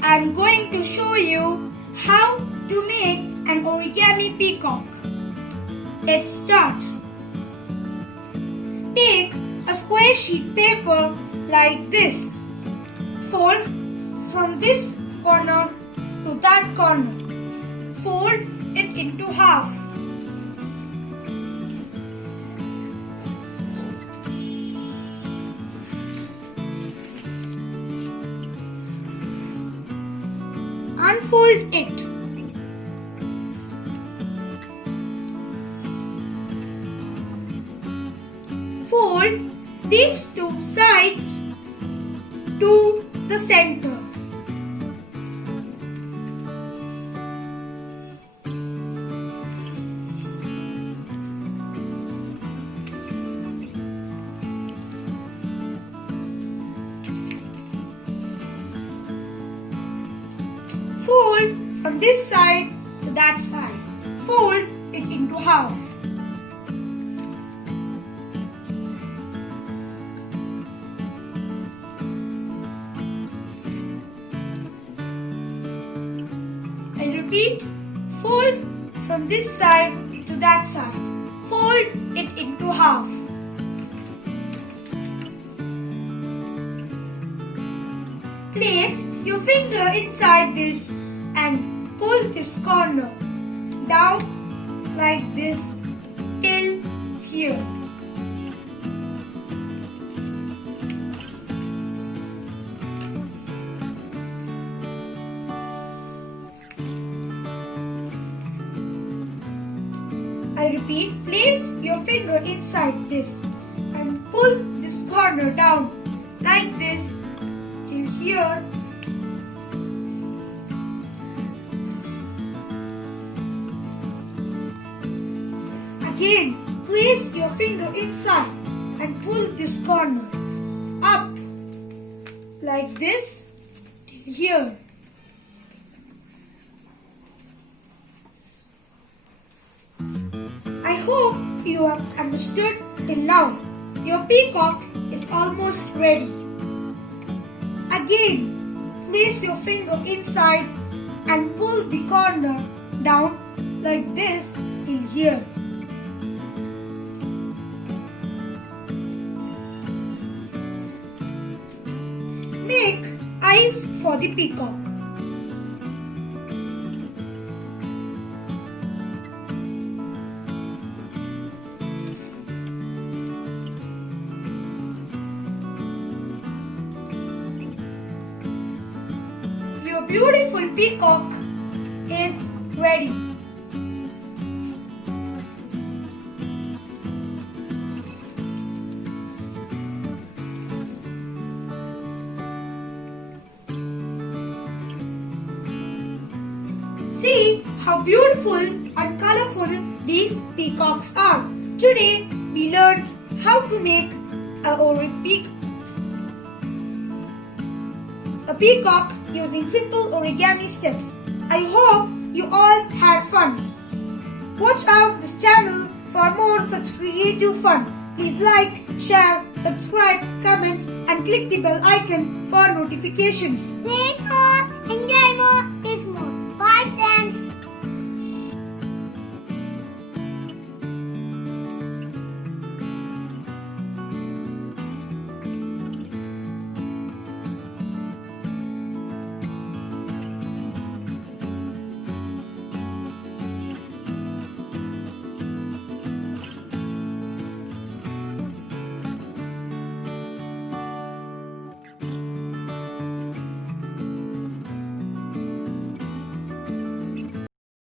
I'm going to show you how to make an origami peacock. Let's start. Take a square sheet paper like this. Fold from this corner to that corner. Fold it into half. Unfold it. Fold these two sides to the center. Fold from this side to that side. Fold it into half. I repeat, fold from this side to that side. Fold it into half. Place your finger inside this and pull this corner down like this till here. I repeat, place your finger inside this and pull this corner down like this till here. Again, place your finger inside and pull this corner up like this till here. I hope you have understood till now. Your peacock is almost ready. Again, place your finger inside and pull the corner down like this till here. Make eyes for the peacock. Your beautiful peacock is ready. See how beautiful and colorful these peacocks are. Today we learned how to make a peacock using simple origami steps. I hope you all had fun. Watch out this channel for more such creative fun. Please like, share, subscribe, comment and click the bell icon for notifications. Peacock!